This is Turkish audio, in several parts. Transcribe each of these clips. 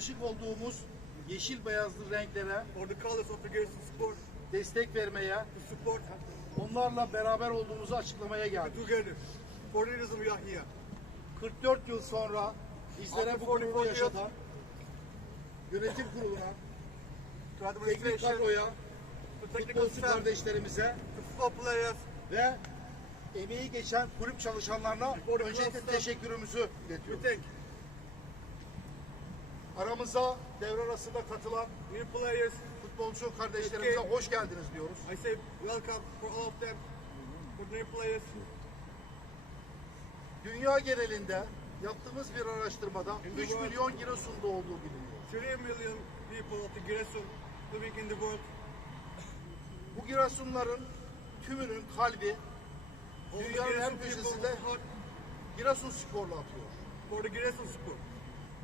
aşık olduğumuz yeşil beyazlı renklere for the colors of the sport, destek vermeye, to support onlarla beraber olduğumuzu açıklamaya geldik. together. For the reason we are here. 44 yıl sonra bizlere bu gururu 44 years, yaşatan yönetim kuruluna, To teknik administration, kadroya, to technical futbolcu staff, kardeşlerimize to football players, ve emeği geçen kulüp çalışanlarına öncelikle teşekkürümüzü we iletiyoruz. thank Aramıza devre arasında katılan new players. futbolcu kardeşlerimize hoş geldiniz diyoruz. I say welcome for all of them, for new players. Dünya genelinde yaptığımız bir araştırmada In the 3 world. milyon Giresun'da olduğu biliniyor. 3 million people of the Giresun living in the world. Bu Giresunların tümünün kalbi All the Dünyanın her Giresun people köşesinde heart Giresun sporla atıyor. for the Giresun sport.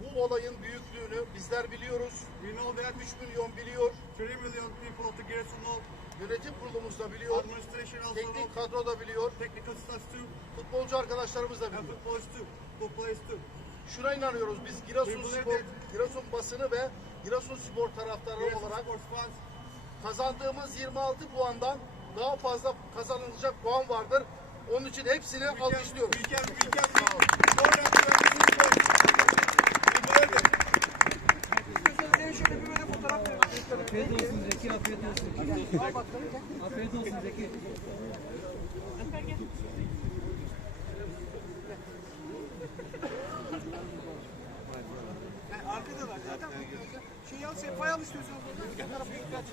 Bu olayın büyüklüğünü bizler biliyoruz. We know that 3 milyon biliyor. 3 million people of the Giresun know, Yönetim kurulumuz da biliyor. administration also know, Teknik kadro da biliyor. technical staff too, Futbolcu arkadaşlarımız da and biliyor. footballers too, football players too. Şuna inanıyoruz biz Giresun Spor, Giresun basını ve Giresun Spor taraftarı Giresun olarak fans, kazandığımız 26 puandan daha fazla kazanılacak puan vardır. Onun için hepsini alkışlıyoruz. we can, we can be more than 26 points. We believe that. Afiyet olsun Zeki, afiyet olsun. Afiyet olsun Zeki. Yani arkadan var. Şey al, sehpayı al istiyorsanız oradan. Bir tarafa git kaç.